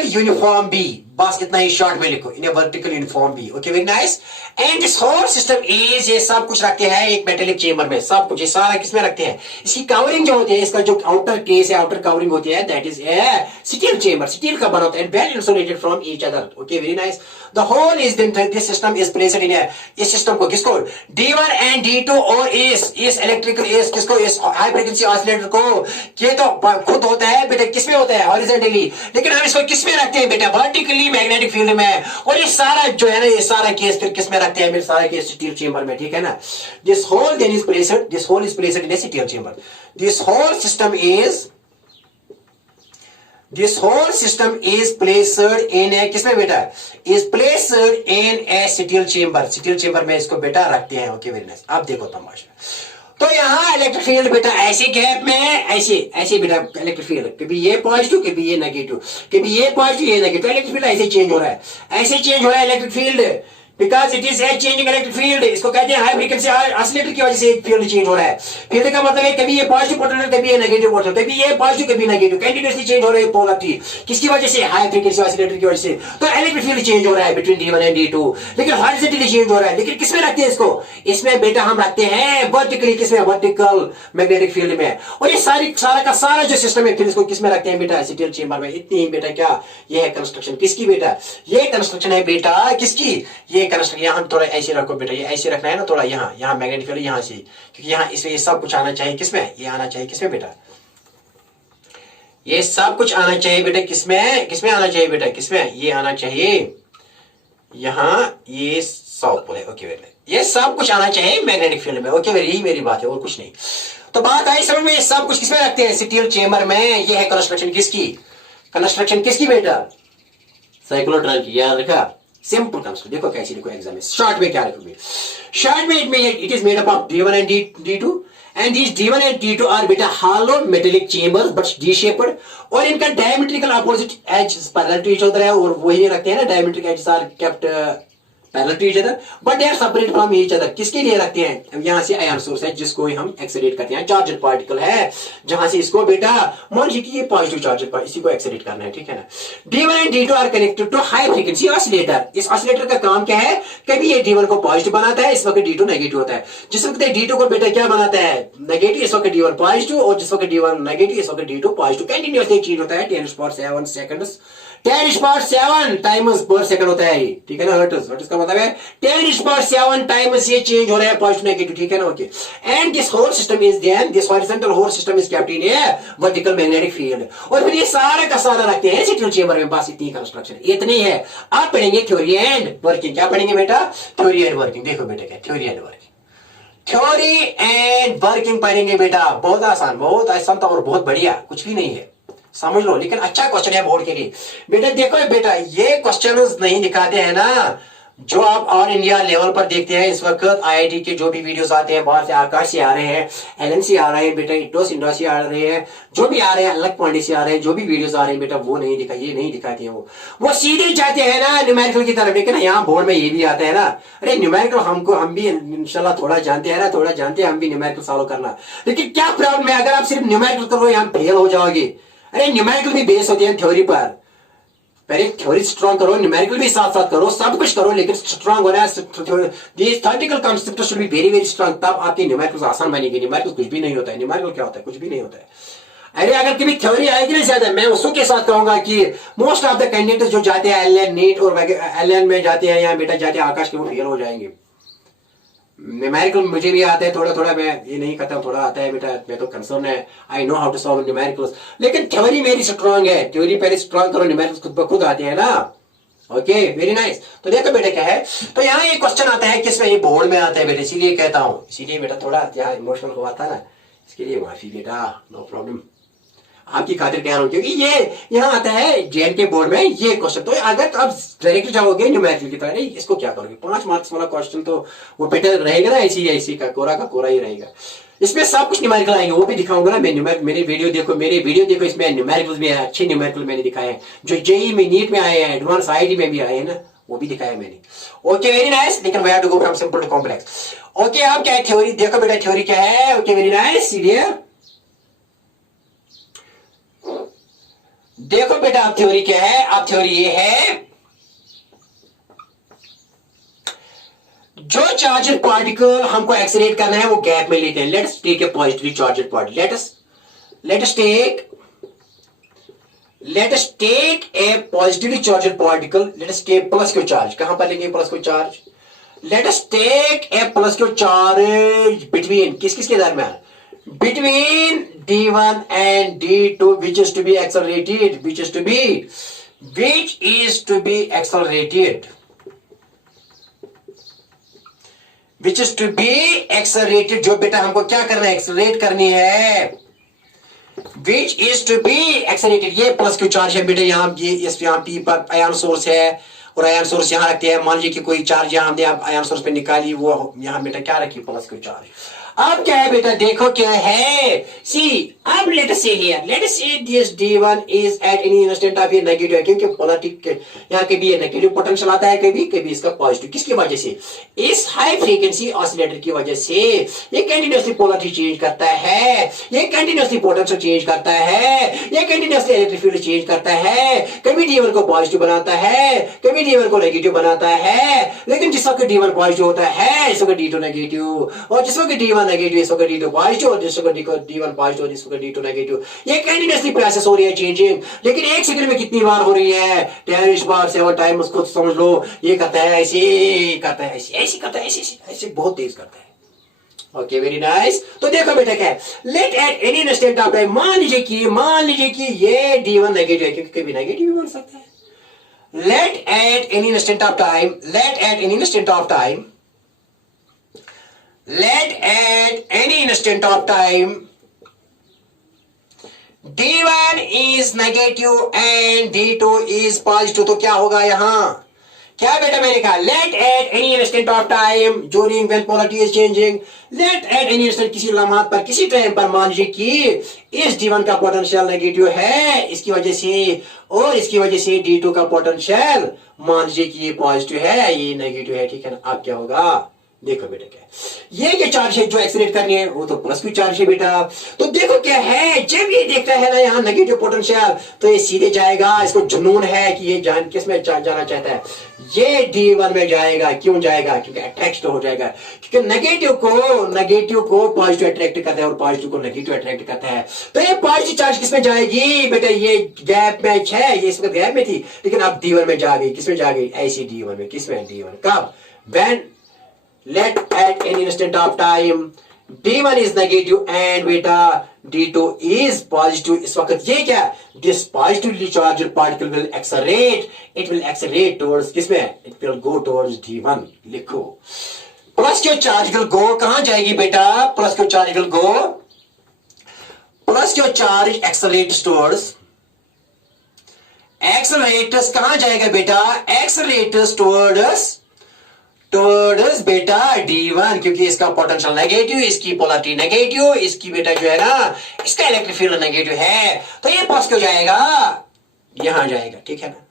uniform B. बस इतना ही शॉर्ट में लिखो, in a vertical uniform B. Okay, very nice. And this whole system is, ये सब कुछ रखते हैं एक मेटेलिक चेंबर में, सब कुछ ये सारा किसमें रखते हैं, इसकी कवरिंग जो होती है, इसका जो आउटर केस है, आउटर कवरिंग होती है, that is a steel chamber, steel का बना होता है, well insulated from each other. Okay, very nice. The whole is this system is placed in a, इस सिस्टम को किसको, D1 एंड D2 और इस इलेक्ट्रिकल इस किसको, इस हाई फ्रीक्वेंसी ऑसिलेटर को, ये तो खुद होता है बेटा, किसमें होता है, हॉरिजॉन्टली, लेकिन हम इसको किसमें रखते हैं बेटा, वर्टिकली मैग्नेटिक फील्ड में। और ये सारा जो है ना, ये सारा केस फिर किसमें रखते हैं, सारा केस स्टील चेंबर में, ठीक है ना। This whole then is placed in a steel chamber. This whole system is placed in a, किसमें बेटा, is placed in a steel chamber में इसको बेटा रखते हैं। Okay, very nice. अब देखो तमाशा, तो यहाँ इलेक्ट्रिक फील्ड बेटा ऐसे गैप में ऐसे बेटा इलेक्ट्रिक फील्ड, कभी ये पॉजिटिव कभी ये नेगेटिव, कभी ये पॉजिटिव ये नेगेटिव, इलेक्ट्रिक फील्ड ऐसे चेंज हो रहा है, electric field, because it is a changing electric field. इसको कहते हैं हाई फ्रीक्वेंसी ऑसिलेटर की वजह से फील्ड चेंज हो रहा है। फील्ड का मतलब है कभी ये पॉजिटिव पोटेंशियल कभी ये नेगेटिव पोटेंशियल, कभी ये पॉजिटिव कभी नेगेटिव, कंटीन्यूअसली चेंज हो रही है पोलैरिटी, किसकी वजह से, हाई फ्रीक्वेंसी ऑसिलेटर की वजह से। तो इलेक्ट्रिक फील्ड चेंज हो रहा है बिटवीन D1 एंड D2, लेकिन हॉरिजॉन्टली चेंज हो रहा है। लेकिन किसमें रखते हैं इसको, इसमें बेटा हम रखते हैं वर्टिकली, किसमें, वर्टिकल मैग्नेटिक फील्ड में। और ये सारा का सारा जो सिस्टम है, फिर इसको किसमें रखते हैं बेटा, स्टील चेंबर में। इतनी ही बेटा क्या, ये है कंस्ट्रक्शन किसकी बेटा, ये कंस्ट्रक्शन है बेटा किसकी, ये कंस्ट्रक्शन। यहाँ थोड़ा ऐसे रखो बेटा, ये ऐसे रखना है ना, थोड़ा यहाँ मैग्नेटिक फील्ड यहाँ से, क्योंकि यहाँ इसमें ये सब कुछ आना चाहिए किसमें, ये आना चाहिए किसमें बेटा, ये सब कुछ आना चाहिए बेटा किसमें आना चाहिए बेटा, किसमें, ये आना चाहिए यहाँ, ये साउथ पोल है। Okay, very nice. ये सब कुछ आना चाहिए मैग्नेटिक फील्ड में। ओके, यही मेरी बात है और कुछ नहीं। तो बात आई समझ में, ये सब कुछ किसमें रखते हैं, स्टील चेंबर में। ये है कंस्ट्रक्शन किसकी बेटा, साइक्लोट्रॉन की। याद रखा, सिंपल कंस्ट्रक्ट। देखो कैसे लिखो एग्जाम में, शॉर्ट में क्या लिखोगे, शॉर्ट में it is made up of D1 and D2 and these D1 and D2 are beta hollow metallic chambers but D-shaped, और इनका diametrical opposite edges parallel to each other है, और वही रखते हैं ना, diametric edges are kept parallel to each other but they are separate from each other. किसके लिए रखते हैं, यहां से आयन सोर्स है जिसको हम एक्सेलेरेट करते हैं, चार्जड पार्टिकल है जहां से इसको बेटा मान लीजिए कि ये पॉजिटिव चार्जड पार्टिकल, इसी को एक्सेलेरेट करना है, ठीक है ना। D1 and D2 are connected to high frequency oscillator. इस ऑसिलेटर का काम क्या है, कभी ये D1 को पॉजिटिव बनाता है, इस वक्त D2 नेगेटिव होता है। जिस वक्त D2 को बेटा क्या बनाता है, नेगेटिव, इस वक्त D1 पॉजिटिव, और जिस वक्त D1 नेगेटिव इस वक्त D2 पॉजिटिव। कंटिन्यूअसली चेंज होता है 10⁷7 सेकंड्स, 10⁷7 टाइम्स पर सेकंड होता है, ठीक है ना। हर्ट्ज का मतलब है 10⁷7 टाइम्स ये चेंज हो रहा है पॉजिटिव नेगेटिव, ठीक है ना। Okay, and this whole system is then this horizontal whole system is kept in a vertical magnetic field, और फिर ये सारा का सारा रखते हैं स्टील चेंबर में। बस इतनी कंस्ट्रक्शन, इतनी है। आप पढ़ेंगे थ्योरी एंड वर्किंग। क्या पढ़ेंगे बेटा, थ्योरी एंड वर्किंग। देखो बेटा क्या थ्योरी एंड वर्किंग पढ़ेंगे बेटा, बहुत आसान था और बहुत बढ़िया, कुछ भी नहीं है, समझ लो। लेकिन अच्छा क्वेश्चन है बोर्ड के लिए बेटा। देखो बेटा, ये क्वेश्चन नहीं दिखाते हैं ना, जो आप ऑल इंडिया लेवल पर देखते हैं इस वक्त आईआईटी के जो भी वीडियोस आते हैं, बाहर से आकाश से आ रहे हैं, एलएनसी आ रहे हैं बेटा, इटोस इंडा से आ रहे हैं, जो भी आ रहे हैं, अलग पॉइंट से आ रहे हैं, जो भी वीडियोस आ रहे हैं बेटा वो नहीं दिखाई, ये नहीं दिखाते हैं। वो सीधे जाते हैं ना न्यूमेरिकल की तरफ। लेकिन यहाँ बोर्ड में ये भी आता है ना, अरे न्यूमेरिकल हम भी इंशाल्लाह थोड़ा जानते हैं ना, थोड़ा जानते हैं हम भी न्यूमेरिकल सॉल्व करना। लेकिन क्या प्रॉब्लम है, अगर आप सिर्फ न्यूमेरिकल करो यहाँ फेल हो जाओगे। अरे न्यूमेरिकल भी बेस होते हैं थ्योरी पर, पहले थ्योरी स्ट्रॉन्ग करो, न्यूमेरिकल भी साथ साथ करो, सब कुछ करो, लेकिन स्ट्रॉन्ग होना है। This theoretical concept should be very very strong, तब आपकी न्यूमेरिकल आसान बनेगी। न्यूमेरिकल कुछ भी नहीं होता है। न्यूमेरिकल क्या होता है? कुछ भी नहीं होता है। अरे अगर कभी थ्योरी आएगी ना ज्यादा, मैं उसों के साथ कहूंगा कि मोस्ट ऑफ द कैंडिडेट जो जाते हैं एलएन नीट और एलएन में जाते हैं या बेटा जाते हैं आकाश के, वो फेल हो जाएंगे। न्यूमेरिकल मुझे भी आता है थोड़ा थोड़ा, मैं ये नहीं कहता हूं थोड़ा आता है बेटा, मैं तो कंसर्न है, I know how to solve numericals. लेकिन थ्योरी मेरी स्ट्रांग है, थ्योरी पहले स्ट्रांग करो, न्यूमेरिकल्स खुद ब खुद आते हैं ना। Okay very nice. तो देखो बेटा क्या है, तो यहाँ ये क्वेश्चन आता है किसमें, ये बोर्ड में आता है बेटा, इसीलिए कहता हूँ, इसीलिए बेटा थोड़ा यहाँ इमोशनल हुआ था ना, इसके लिए माफी बेटा, नो प्रॉब्लम, आपकी खातिर कह रहा हूं, क्योंकि ये यहाँ आता है जेएनके बोर्ड में ये क्वेश्चन। तो अगर आप डायरेक्ट जाओगे न्यूमेरिकल की तरह, इसको क्या करोगे, 5 मार्क्स वाला क्वेश्चन तो वो बेटर रहेगा ना, ऐसी का कोरा ही रहेगा। इसमें सब कुछ न्यूमेरिकल आएंगे, वो भी दिखाऊंगा ना मैं। मेरे वीडियो देखो, इसमें न्यूमेरिकल भी है, अच्छे न्यूमेरिकल मैंने दिखाए हैं, जो जेई में नीट में आए हैं, एडवांस आईआईटी में भी आए हैं ना, वो भी दिखाया मैंने। Okay very nice. लेकिन we have to go from simple to complex. Okay अब क्या है थ्योरी, देखो बेटा थ्योरी क्या है। ओके वेरी नाइस, सीरियर देखो बेटा आप थ्योरी क्या है, आप थ्योरी ये है, जो चार्जड पार्टिकल हमको एक्सलेट करना है वो गैप में लेते हैं। Let's take a positively charged particle, let us take a positively charged particle, let us take plus q charge, कहां पर लेंगे plus q charge, let us take a plus q charge between किस किस के दरमियान, between d1 and d2 which is to be accelerated, which is to be accelerated, जो बेटा हमको क्या करना है, एक्सलरेट करनी है, which is to be accelerated। ये प्लस क्यू चार्ज है बेटा, यहाँ ये इस यहाँ पी पर आयन सोर्स है और आयन सोर्स यहाँ रखते हैं। मान लीजिए कि कोई चार्ज यहाँ हमने आयन सोर्स पे निकाली, वो यहाँ बेटा क्या रखी, प्लस क्यू चार्ज। अब क्या है बेटा, देखो क्या है, सी अब लेट अस से this d1 is eight any instant of ये नेगेटिव है, क्योंकि पॉजिटिव यहाँ कभी ये नेगेटिव पोटेंशियल आता है, कभी इसका पॉजिटिव, किसकी वजह से, इस हाई फ्रीक्वेंसी ऑसिलेटर की वजह से। ये कंटिन्यूअसली पोलैरिटी चेंज करता है, ये कंटिन्यूअसली पोटेंशियल चेंज करता है, ये कंटिन्यूअसली इलेक्ट्रिक फील्ड चेंज करता है, कभी d1 को पॉजिटिव बनाता है, कभी d1 को नेगेटिव बनाता है। लेकिन जिस वक्त d1 पॉजिटिव होता है इस वक्त d2 नेगेटिव, और जिस वक्त d1 नेगेटिव इस वक्त d2 पॉजिटिव, और जिस वक्त d1 पॉजिटिव और जिस वक्त d2 नेगेटिव। ये कंटीन्यूअसली प्रोसेस हो रही है चेंजिंग, लेकिन एक सेकंड में कितनी बार हो रही है, 10 बार 7 टाइम, उसको समझ लो। ये करता है ऐसे, करता है ऐसे करता है ऐसे बहुत तेज करता है। Okay very nice. तो देखो बेटा क्या है, let at any instant of time, मान लीजिए कि ये d1 नेगेटिव है, क्योंकि कभी नेगेटिव भी बन सकता है। Let at any instant of time, let at any instant of time d1 is negative and d2 is positive। तो क्या होगा यहाँ, क्या बेटा मैंने कहा, let at any instant of time during when polarity is changing, let at any instant किसी लम्हात पर, किसी टाइम पर, मान लीजिए कि इस d1 का पोटेंशियल नेगेटिव है इसकी वजह से, और इसकी वजह से d2 का पोटेंशियल मान लीजिए कि ये पॉजिटिव है, ये नेगेटिव है, ठीक है ना। अब क्या होगा, देखो बेटा क्या है, ये चार्ज है जो एक्सलेट करनी है वो तो प्लस क्यू चार्ज है बेटा। तो देखो क्या है, जब ये देखता है ना यहाँ नेगेटिव पोटेंशियल, तो ये सीधे जाएगा, इसको जुनून है कि ये जान किस में जाना चाहता है, ये d1 में जाएगा। क्यों जाएगा, क्योंकि अट्रैक्ट हो जाएगा, क्योंकि नेगेटिव को पॉजिटिव अट्रैक्ट करता है और पॉजिटिव को नेगेटिव अट्रैक्ट करता है। तो ये पॉजिटिव चार्ज किस में जाएगी बेटा, ये गैप में है, ये इस वक्त गैप में थी, लेकिन अब d1 में जा गई, किसमें जा गई, ऐसी d1 में, किसमें d1, कब, when let at any instant of time d1 is negative and beta d2 is positive। इस वक्त ये क्या, this positively charged particle will accelerate, it will accelerate towards किसमें, it will go towards d1। लिखो plus q charge will go, कहां जाएगी बेटा, plus q charge will go, plus q charge accelerates towards, accelerators कहां जाएगा बेटा, accelerators towards towards बेटा D1, क्योंकि इसका पोटेंशियल नेगेटिव, इसकी पोलैरिटी नेगेटिव, इसकी बेटा जो है ना इसका इलेक्ट्रिक फील्ड नेगेटिव है, तो ये पॉजिटिव जाएगा, यहां जाएगा, ठीक है ना।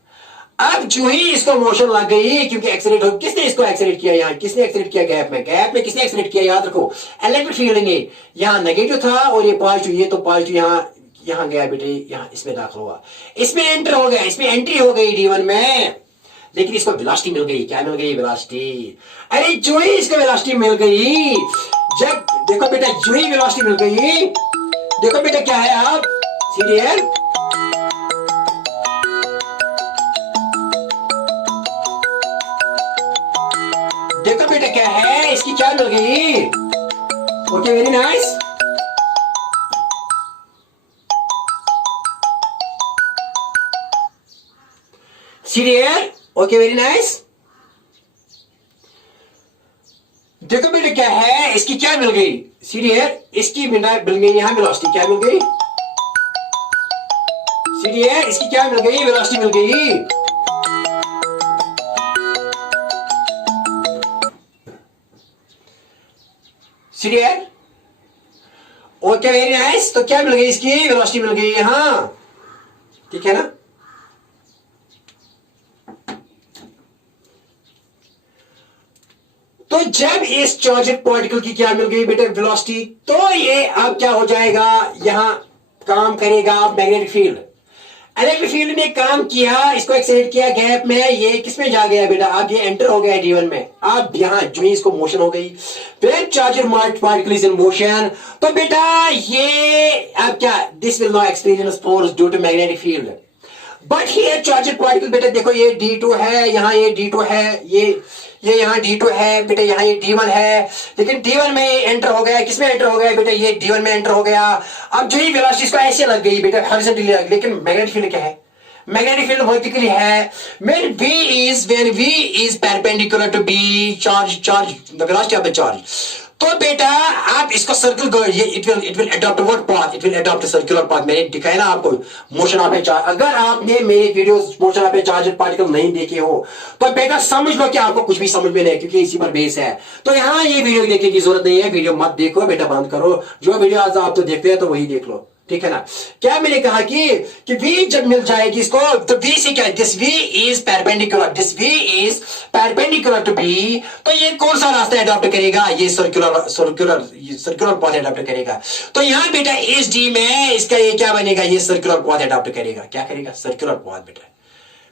अब जो ही इसको मोशन लग गई, क्योंकि एक्सीलेट हो, किसने इसको एक्सीलेट किया, यहां किसने एक्सीलेट किया, गैप में किसने एक्सीलेट किया, याद रखो इलेक्ट्रिक फील्ड ने यहां नेगेटिव था और ये पॉजिटिव, ये तो पॉजिटिव यहां गया बेटे, यहां इसमें दाखिल हुआ, इसमें एंटर हो गया, इसमें एंट्री हो गई D1 में, लेकिन इसको वेलोसिटी मिल गई, क्या मिल गई, वेलोसिटी। अरे जो ही इसको वेलोसिटी मिल गई, जब देखो बेटा जो ही वेलोसिटी मिल गई, देखो बेटा क्या है, आप सीरियल देखो बेटा क्या है, इसकी क्या मिल गई, okay very nice. Serial okay very nice. देखो बेटा क्या है, इसकी क्या मिल गई, सीरियल इसकी मिल गई, यहां वेलोसिटी क्या मिल गई, सीरियल इसकी क्या मिल गई, वेलोसिटी मिल गई। सीरियल ओके वेरी नाइस, तो क्या मिल गई, इसकी वेलोसिटी मिल गई यहां, ठीक है ना। तो जब इस चार्जड पार्टिकल की क्या मिल गई बेटे, वेलोसिटी, तो ये अब क्या हो जाएगा, यहां काम करेगा मैग्नेटिक फील्ड, इलेक्ट्रिक फील्ड ने काम किया, इसको एक्सीलेट किया गैप में, ये किसमें जा गया बेटा, अब ये एंटर हो गया D1 में, अब यहां जो ही इसको मोशन हो गई, फिर charged particle is in motion, तो बेटा ये अब क्या, this will not experience force due to magnetic field, but here charged particle बेटा देखो ये D2 है, यहां ये D2 है, ये यहाँ D2 है बेटा, यहाँ ये D1 है, लेकिन D1 में एंटर हो गया, किसमें एंटर हो गया बेटा, ये D1 में एंटर हो गया। अब जो ही वेलोसिटी इसको ऐसे लग गई बेटा हॉरिजॉन्टली, लेकिन मैग्नेटिक फील्ड क्या है, मैग्नेटिक फील्ड वर्टिकली है, when V is perpendicular to B, charge the velocity of the charge, तो बेटा आप इसको सर्कल, ये it will adopt what path, it will adopt circular path. मैंने दिखाया ना आपको मोशन ऑफ ए चार्ज, अगर आपने मेरे videos motion of A charge particle नहीं देखे हो तो बेटा समझ लो कि आपको कुछ भी समझ में नहीं, क्योंकि इसी पर बेस है। तो यहाँ ये वीडियो देखने की जरूरत नहीं है, वीडियो मत देखो बेटा, बंद करो, जो वीडियो आज आप तो देखते हैं तो वही देख लो, ठीक है ना। क्या मैंने कहा कि V जब मिल जाएगी इसको, तो V से क्या, this V is perpendicular, this V is perpendicular to B, तो ये कौन सा रास्ता अडॉप्ट करेगा, ये सर्कुलर पाथ अडॉप्ट करेगा। तो यहां बेटा इस D में इसका ये क्या बनेगा, ये सर्कुलर पाथ अडॉप्ट करेगा, क्या करेगा, सर्कुलर पाथ बेटा,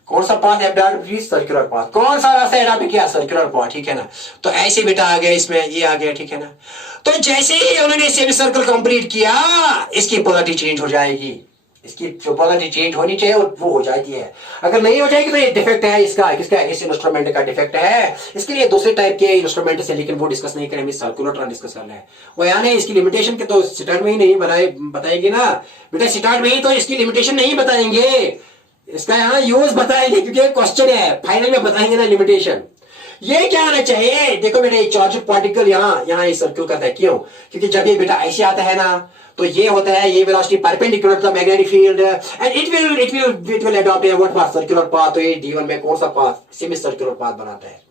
कौन सा पाथ अडॉप्ट किया, सर्कुलर पाथ, कौन सा रास्ता अडॉप्ट किया, सर्कुलर पाथ, ठीक है ना। तो ऐसे बेटा आ गया, इसमें ये आ गया, ठीक है ना। तो जैसे ही उन्होंने सेमी सर्कल कंप्लीट किया, इसकी पोलैरिटी चेंज हो जाएगी, इसकी जो पोलैरिटी चेंज होनी चाहिए वो हो जाती है, अगर नहीं हो जाएगी तो ये डिफेक्ट है इसका, किसका, इस इंस्ट्रूमेंट का डिफेक्ट है। इसके लिए दूसरे टाइप के इंस्ट्रूमेंट से, लेकिन वो डिस्कस नहीं करेंगे, सर्कुलर डिस्कस करना है। वो यानी इसकी लिमिटेशन के तो स्टार्ट में ही नहीं बताएंगे ना बेटा, स्टार्ट में ही तो इसकी लिमिटेशन नहीं बताएंगे, इसका यहाँ यूज बताएंगे, क्योंकि क्वेश्चन है, फाइनल में बताएंगे ना लिमिटेशन। ये क्या आना चाहिए, देखो बेटा ये चार्ज पार्टिकल यहाँ सर्कल करता है, क्यों, क्योंकि जब ये बेटा ऐसे आता है ना, तो ये होता है, ये velocity perpendicular to the magnetic field and it will adopt what path, circular path. तो ये D1 में कौन सा पाथ, सेमी सर्कुलर पाथ बनाता है।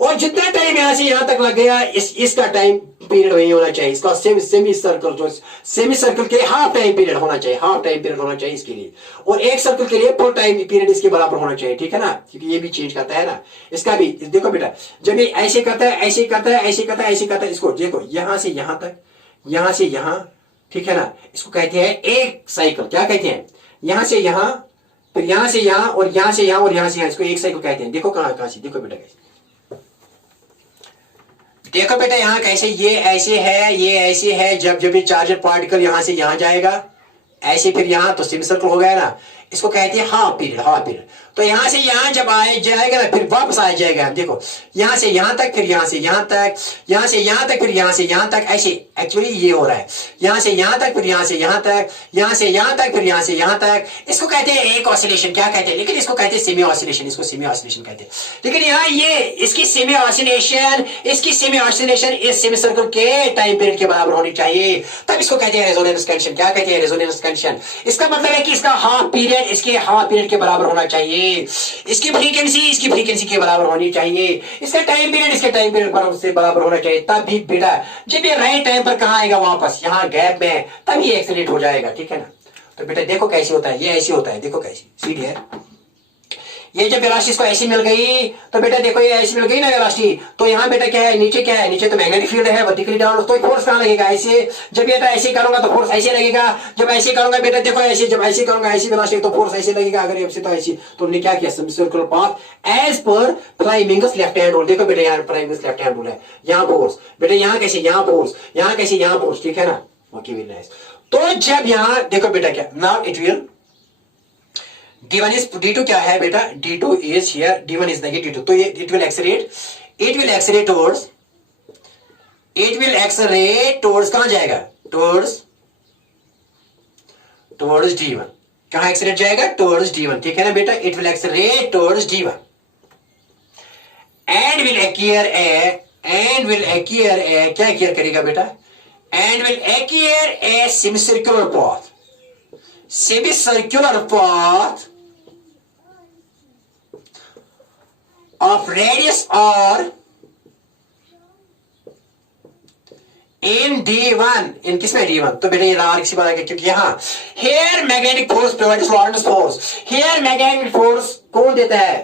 और जितना टाइम यहां से यहां तक लग गया, इसका टाइम पीरियड वही होना चाहिए, इसका सेमी सर्कल, जो सेमी सर्कल के लिए हाफ टाइम पीरियड होना चाहिए, हाफ टाइम पीरियड होना चाहिए इसके लिए, और एक सर्कल के लिए फुल टाइम पीरियड इसके बराबर होना चाहिए, ठीक है ना, क्योंकि ये भी चेंज करता है ना, इसका भी देखो बेटा, जब ये ऐसे करता है, ऐसे करता है, ऐसे करता है, ऐसे करता है, इसको देखो यहां से यहां तक, यहां से यहां, ठीक है ना, इसको कहते हैं एक साइकिल, क्या कहते हैं, यहां से यहां, फिर यहां से यहां, और यहां से यहां, और यहां से यहां, इसको एक साइकिल कहते हैं। देखो कहां से, देखो बेटा कैसे, देखो बेटा यहां कैसे, ये ऐसे है, ये ऐसे है, जब ये चार्जर पार्टिकल यहां से यहां जाएगा ऐसे, फिर यहां तो सेमी सर्कल हो गया ना, इसको कहते हैं हाफ पीरियड। तो यहां से यहां जब आए जाएगा ना, फिर वापस आ जाएगा, देखो यहां से यहां तक, फिर यहां से यहां तक, यहां से यहां तक, फिर यहां से यहां तक, ऐसे एक्चुअली ये हो रहा है, यहां से यहां तक, फिर यहां से यहां तक, यहां से यहां तक, फिर यहां से यहां तक। इसको कहते हैं एक ऑसिलेशन, क्या कहते हैं, लेकिन इसको कहते हैं सेमी ऑसिलेशन, इसको सेमी ऑसिलेशन कहते हैं। लेकिन यहाँ ये इसकी सेमी ऑसिलेशन इस सेमी सर्कल के टाइम पीरियड के बराबर होनी चाहिए, तब इसको कहते हैं रेजोनेंस कंडीशन। क्या कहते हैं, रेजोनेंस कंडीशन। इसका मतलब है कि इसका हाफ पीरियड इसके हाफ पीरियड के बराबर होना चाहिए, चाहिए, इसकी फ्रीक्वेंसी के बराबर होनी चाहिए, इसका टाइम पीरियड पर उससे बराबर होना चाहिए, तब भी बेटा जब ये राइट टाइम पर कहाँ आएगा, वापस यहाँ गैप में, तब ये एक्सेलरेट हो जाएगा, ठीक है ना। तो बेटा देखो कैसे होता है, ये ऐसे होता है, देखो कैसे सीधी है, ये जब वेलोसिटी इसको ऐसी मिल गई तो बेटा देखो ये ऐसी मिल गई ना वेलोसिटी, तो यहाँ बेटा क्या है, नीचे क्या है, नीचे तो मैग्नेटिक फील्ड है वर्टिकली डाउन, तो फोर्स कहाँ लगेगा, ऐसे, जब बेटा ऐसे करूंगा तो फोर्स ऐसे लगेगा, जब ऐसे करूंगा बेटा देखो ऐसे, जब ऐसे करूंगा ऐसी वेलोसिटी तो फोर्स ऐसे लगेगा, अगर ऐसे तो ऐसी, तो हमने क्या किया, circular path as per Fleming's left hand rule. देखो बेटा यहाँ प्राइमिंगस लेफ्ट हैंड रूल है, यहाँ फोर्स बेटा, यहाँ कैसे, यहाँ फोर्स, यहाँ कैसे, यहाँ फोर्स, ठीक है ना। Okay very nice. तो जब यहाँ देखो बेटा क्या, now it will D1 is D2 क्या है बेटा, D2 is here, D1 is negative D2, तो ये it will accelerate towards कहां जाएगा, towards D1, कहां एक्सेलरेट जाएगा, towards D1, ठीक है ना बेटा, it will accelerate towards D1 and will acquire a क्या acquire करेगा बेटा, and will acquire a semicircular path of radius r in D1, इन किसमें D1, तो बेटा ये R किसी बात है, क्योंकि यहाँ here magnetic force provides Lorentz force, here magnetic force कौन देता है,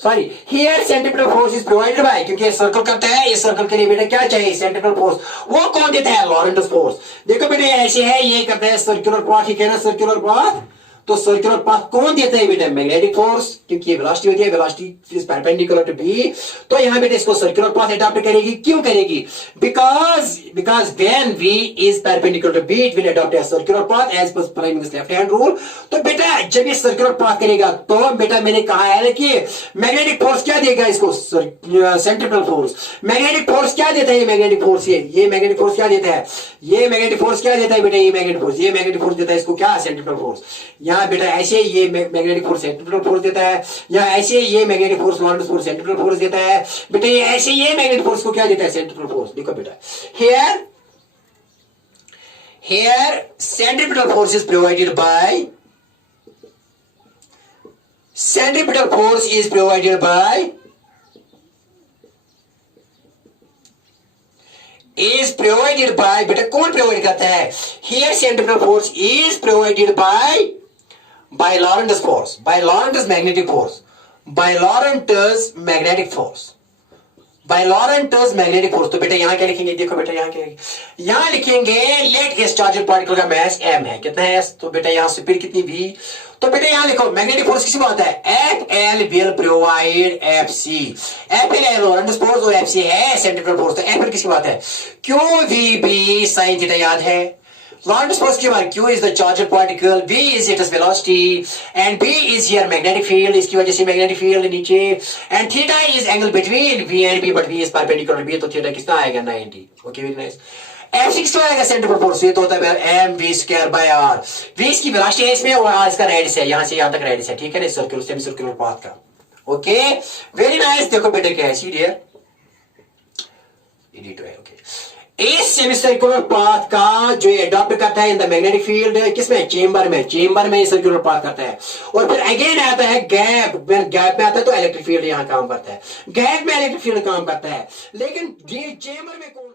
sorry here centripetal force is provided by, क्योंकि ये सर्कल करता है, ये सर्कल के लिए बेटा क्या चाहिए, सेंट्रिपेटल फोर्स, वो कौन देता है, लॉरेंट्स फोर्स। देखो बेटा ऐसे है, ये करता है सर्कुलर पाथ, ठीक है ना, सर्कुलर पाथ, तो सर्कुलर पाथ कौन देता है बेटा, मैग्नेटिक फोर्स, क्योंकि ये वेलोसिटी होती है, velocity is perpendicular to B, तो यहां बेटा इसको सर्कुलर पाथ अडॉप्ट करेगी, क्यों करेगी, because when v is perpendicular to b it will adopt a circular path as per Fleming's left hand rule. तो बेटा जब ये सर्कुलर पाथ करेगा तो बेटा मैंने कहा है कि मैग्नेटिक फोर्स क्या देगा इसको, सेंट्रिपेटल फोर्स, मैग्नेटिक फोर्स क्या देता है, ये मैग्नेटिक फोर्स, ये मैग्नेटिक फोर्स क्या देता है, ये मैग्नेटिक फोर्स क्या देता है बेटा, ये मैग्नेटिक फोर्स देता है इसको क्या, सेंट्रिपेटल फोर्स। यहाँ बेटा ऐसे ये मैग्नेटिक फोर्स सेंट्रिपेटल फोर्स देता है, या ऐसे ये magnetic force Lorentz force centripetal force देता है, बेटा ये ऐसे ये मैग्नेटिक फोर्स को क्या देता है, सेंट्रिपेटल फोर्स। देखो बेटा here centripetal force is provided by बेटा कौन प्रोवाइड करता है, here centripetal force is provided by Lorentz force, by Lorentz magnetic force, by Lorentz magnetic force, by Lorentz magnetic force। तो बेटा यहाँ क्या लिखेंगे, देखो बेटा यहाँ क्या, यहाँ लिखेंगे लेट गेस चार्जड पार्टिकल का मास m है, कितना है, तो बेटा यहाँ स्पीड कितनी v, तो बेटा यहाँ लिखो मैग्नेटिक फोर्स किसी में होता है, FL will provide FC, FL है लॉरेंट्स फोर्स और FC है सेंट्रिपेटल फोर्स, तो FL किसकी बात है, QVB sin थीटा याद है, Lorentz force की बात, Q is the charged particle, V is its velocity, and B is here magnetic field, इसकी वजह से magnetic field नीचे, and theta is angle between V and B, but V is perpendicular to B, तो theta कितना आएगा 90, okay very nice। F6 तो आएगा centripetal force, ये तो होता है mv square by r, V इसकी वेलोसिटी है इसमें और r इसका रेडियस है, यहाँ से यहाँ तक रेडियस है, ठीक है ना, सर्कुलर सेमी सर्कुलर पाथ का, ओके वेरी नाइस। देखो बेटे क्या है, सी डियर एडिट है, ओके इस सेमीसर्कुलर पाथ का जो एडॉप्ट करता है इन द मैग्नेटिक फील्ड, किसमें, चेंबर में सर्कुलर पाथ करता है, और फिर अगेन आता है गैप में आता है तो इलेक्ट्रिक फील्ड यहां काम करता है, गैप में इलेक्ट्रिक फील्ड काम करता है, लेकिन चेंबर में कौन